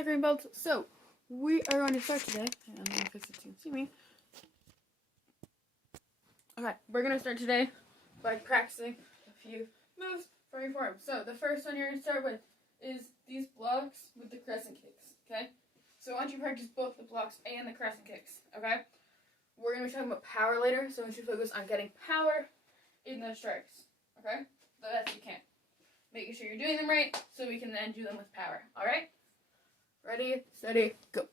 Hi green belts. So we are going to start today. I'm going to fix it so you can see me. Okay, we're going to start today by practicing a few moves for your form. So the first one you're going to start with is these blocks with the crescent kicks, okay? So I want you to practice both the blocks and the crescent kicks, okay? We're going to be talking about power later, so I want you to focus on getting power in those strikes, okay? The best you can. Making sure you're doing them right so we can then do them with power, alright? Ready, steady, go.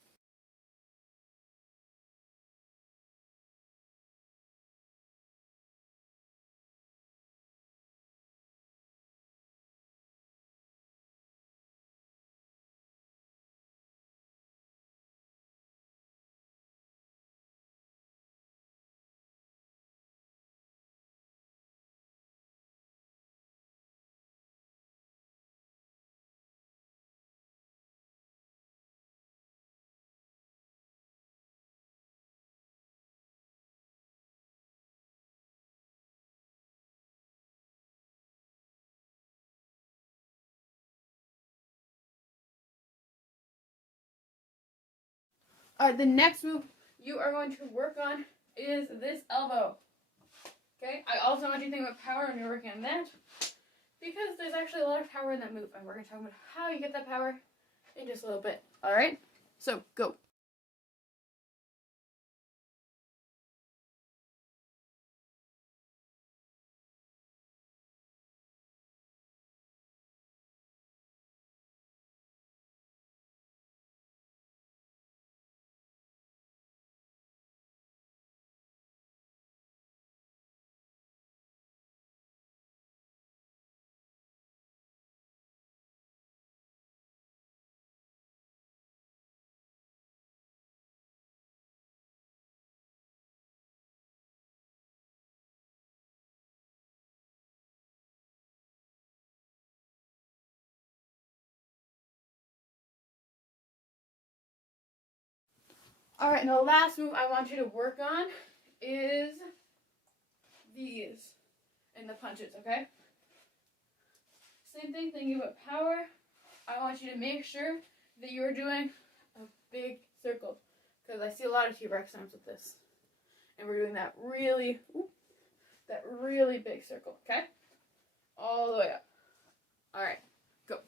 Alright, the next move you are going to work on is this elbow. Okay? I also want you to think about power when you're working on that, because there's actually a lot of power in that move, and we're going to talk about how you get that power in just a little bit. Alright? So, go. Alright, and the last move I want you to work on is these and the punches, okay? Same thing, thinking about power. I want you to make sure that you're doing a big circle, because I see a lot of T-Rex arms with this. And we're doing that really big circle, okay? All the way up. Alright, go.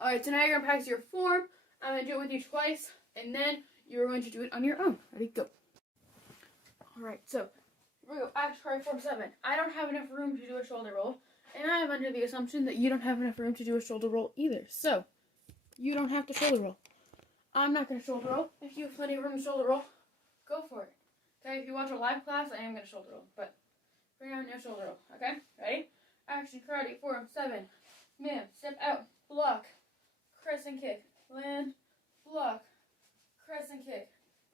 Alright, so now you're going to practice your form. I'm going to do it with you twice, and then you're going to do it on your own. Ready, go. Alright, so here we go. Act try form 7. I don't have enough room to do a shoulder roll, and I am under the assumption that you don't have enough room to do a shoulder roll either. So, you don't have to shoulder roll. I'm not going to shoulder roll. If you have plenty of room to shoulder roll, go for it. Okay, if you watch a live class, I am going to shoulder roll, but right now, no shoulder roll. Okay, ready? Action karate form 7. Ma'am, step out, block, crescent kick, land, block, crescent kick,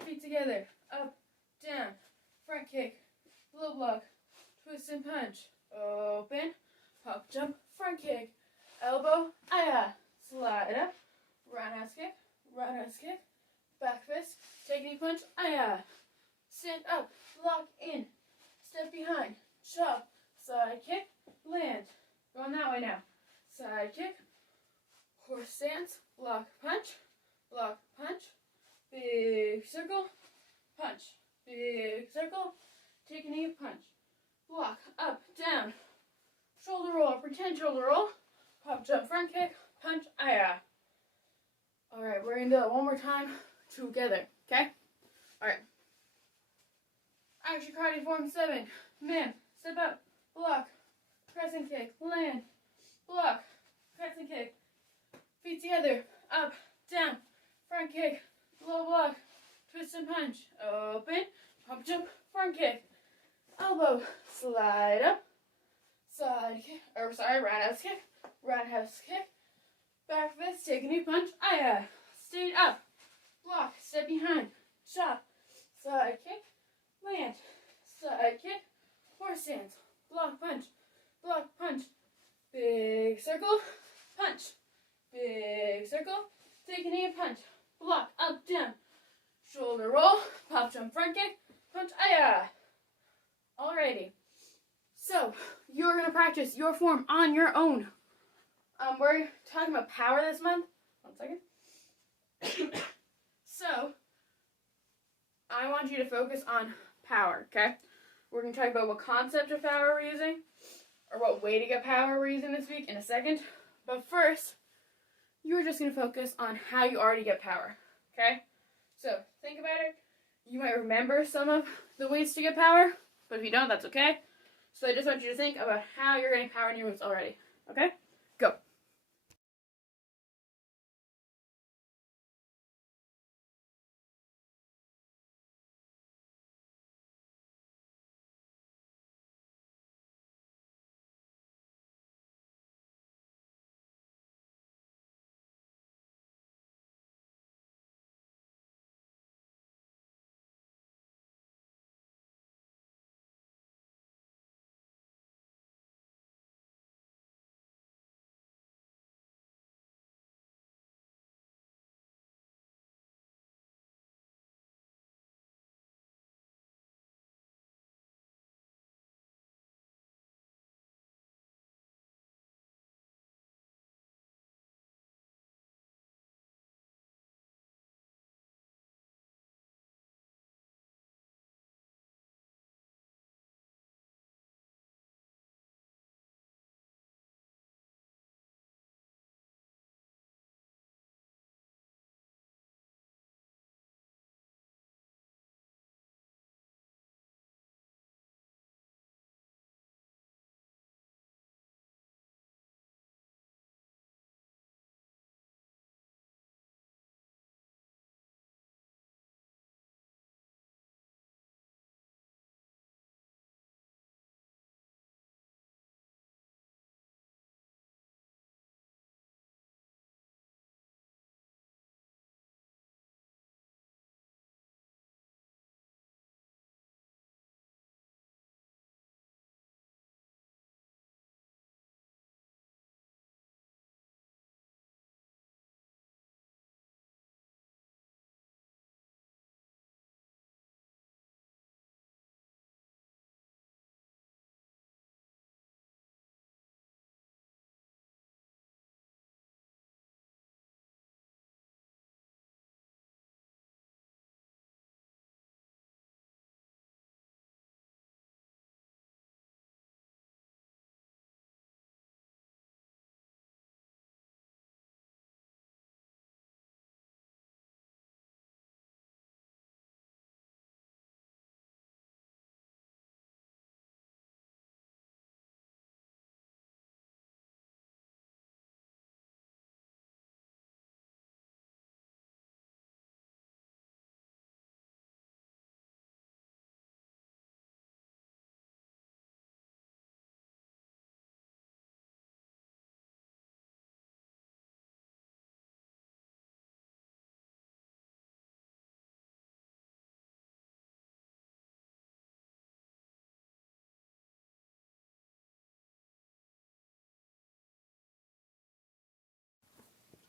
feet together, up, down, front kick, low block, twist and punch, open, hop, jump, front kick, elbow, slide up, roundhouse kick, back fist, take knee punch, stand up, lock in, step behind, chop, side kick, land, going that way now, side kick, horse stance, block, punch, big circle, punch, big circle, take a knee, punch, block, up, down, shoulder roll, pretend shoulder roll, pop, jump, front kick, punch, Alright, we're going to do that one more time together, okay? Alright. Action karate form 7. Man, step up, block, crescent kick, land, block, crescent kick, feet together, up, down, front kick, low block, twist and punch, open, pump jump, front kick, elbow, slide up, side kick, roundhouse kick, back fist, take a knee punch, stayed up, block, step behind, chop, side kick, land, side kick, horse stance, block, punch, big circle, punch, big circle, take a knee and punch, block, up, down, shoulder roll, pop jump, front kick, punch, Alrighty. So, you're going to practice your form on your own. We're talking about power this month. 1 second. So, I want you to focus on power, okay? We're going to talk about what concept of power we're using, or what way to get power we're using this week in a second. But first, you're just going to focus on how you already get power, okay? So, think about it. You might remember some of the ways to get power, but if you don't, that's okay. So I just want you to think about how you're getting power in your moves already, okay? Go.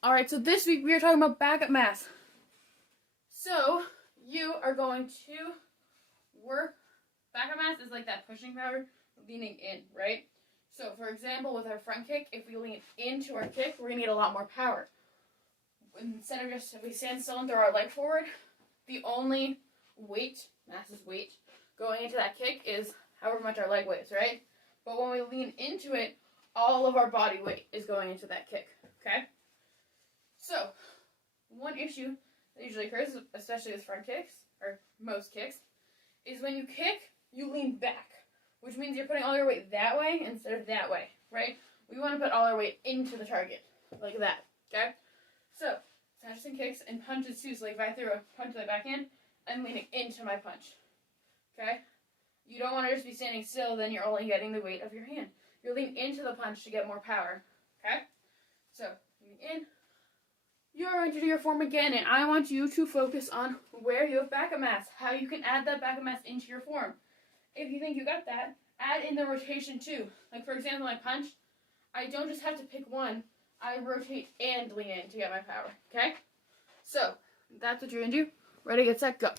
Alright, so this week we are talking about backup mass. So, you are going to work. Backup mass is like that pushing power, leaning in, right? So, for example, with our front kick, if we lean into our kick, we're going to get a lot more power. Instead of just, if we stand still and throw our leg forward, the only weight, mass is weight, going into that kick is however much our leg weighs, right? But when we lean into it, all of our body weight is going into that kick, okay? So, one issue that usually occurs, especially with front kicks, or most kicks, is when you kick, you lean back, which means you're putting all your weight that way instead of that way, right? We want to put all our weight into the target, like that, okay? So, Catches and kicks and punches too. So like if I throw a punch to the backhand, I'm leaning into my punch. Okay? You don't want to just be standing still, then you're only getting the weight of your hand. You're leaning into the punch to get more power. Okay? So, leaning in. You're going to do your form again, and I want you to focus on where you have backup mass, how you can add that backup mass into your form. If you think you got that, add in the rotation too. Like for example, my punch, I don't just have to pick one, I rotate and lean in to get my power, okay? So, that's what you're going to do. Ready, get set, go.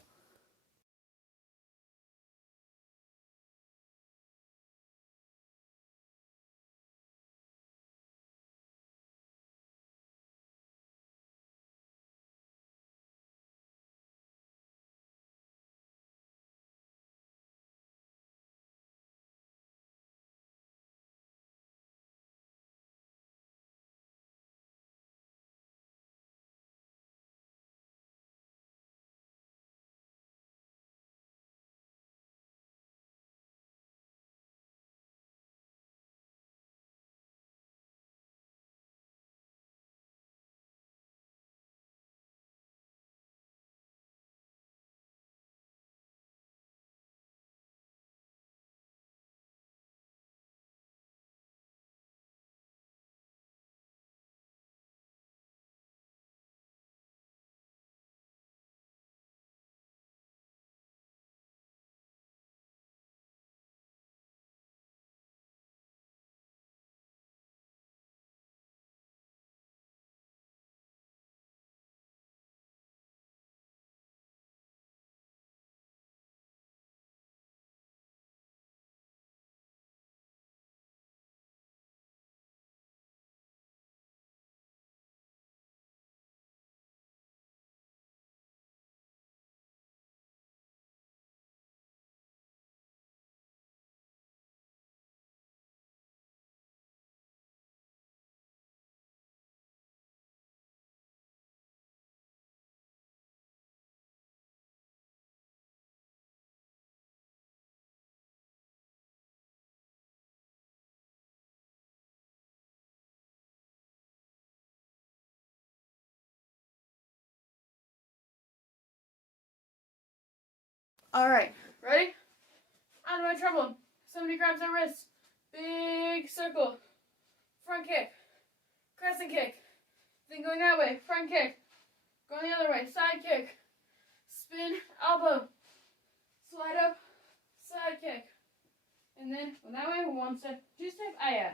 Alright, ready? Out of my trouble. Somebody grabs their wrist. Big circle. Front kick. Crescent kick. Then going that way. Front kick. Going the other way. Side kick. Spin. Elbow. Slide up. Side kick. And then go that way. One step. Two step. Yeah.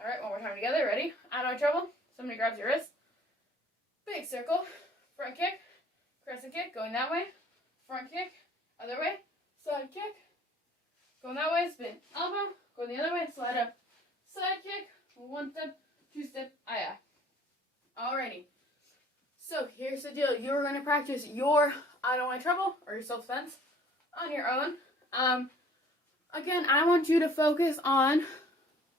Alright, one more time together. Ready? Out of my trouble. Somebody grabs your wrist. Big circle. Front kick. Crescent kick. Going that way. Front kick. Other way. Side kick. Going that way. Spin. Elbow. Going the other way. Slide up. Side kick. One step. Two step. Yeah. Alrighty. So here's the deal. You're going to practice your I don't want trouble or your self-defense on your own. Again, I want you to focus on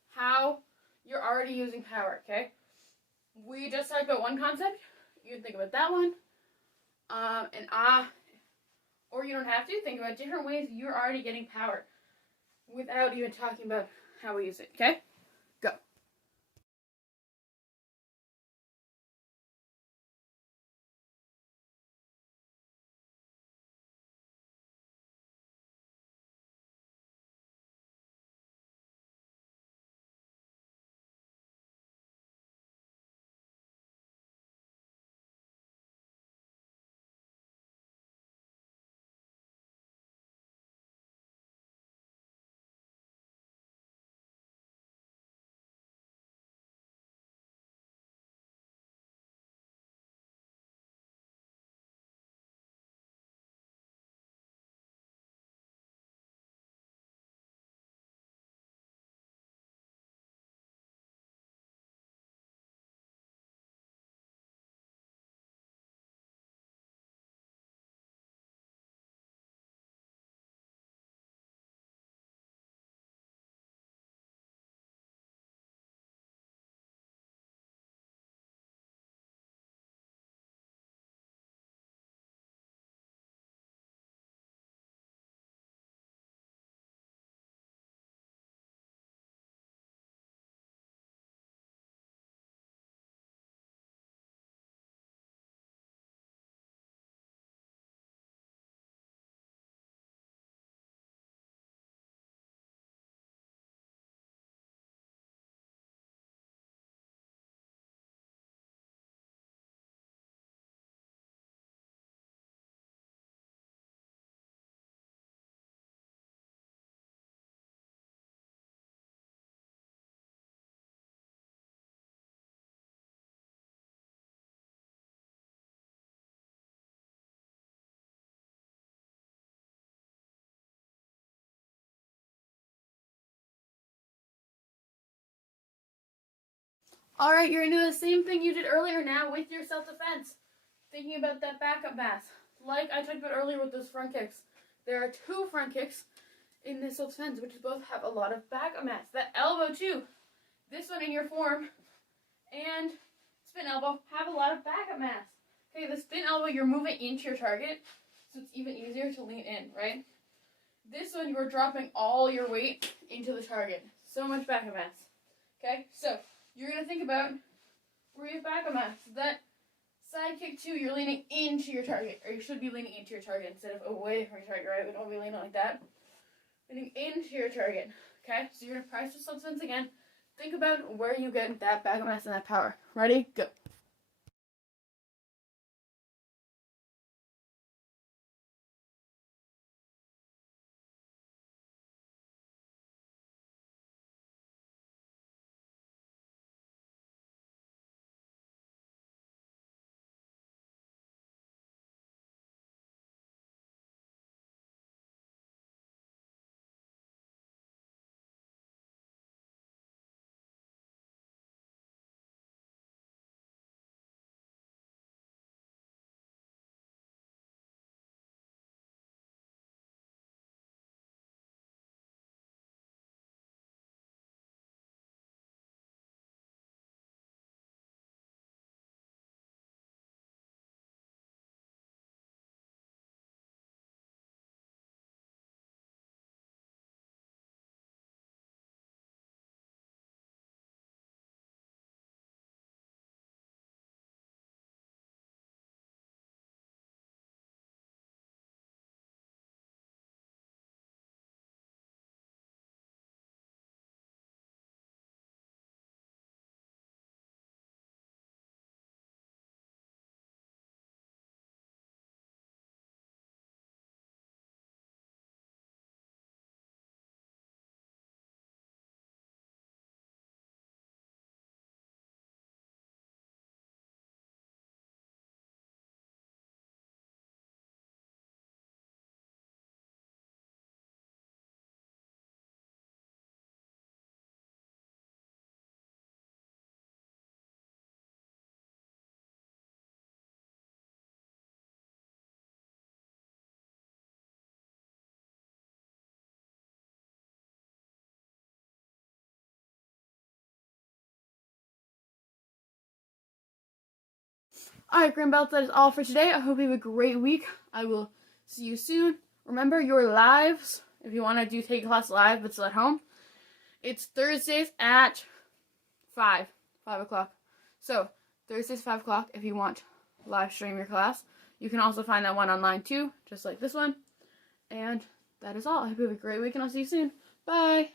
how you're already using power, okay? We just talked about one concept. You can think about that one. Or you don't have to. Think about different ways you're already getting power without even talking about how we use it, okay? Go. Alright, you're going to do the same thing you did earlier now with your self-defense. Thinking about that backup mass. Like I talked about earlier with those front kicks. There are 2 front kicks in this self-defense, which both have a lot of backup mass. That elbow too. This one in your form and spin elbow have a lot of backup mass. Okay, the spin elbow, you're moving into your target, so it's even easier to lean in, right? This one, you're dropping all your weight into the target. So much backup mass. Okay, so you're going to think about where you have backup mass. That side kick too, you're leaning into your target, or you should be leaning into your target instead of away from your target, right? We don't be leaning like that. Leaning into your target. Okay, so you're going to practice the self-defense again. Think about where you get that backup mass and that power. Ready? Go. Alright, Green Belts, that is all for today. I hope you have a great week. I will see you soon. Remember your lives, if you want to take a class live but still at home. It's Thursdays at 5 o'clock. So, Thursdays 5 o'clock if you want live stream your class. You can also find that one online too, just like this one. And that is all. I hope you have a great week and I'll see you soon. Bye!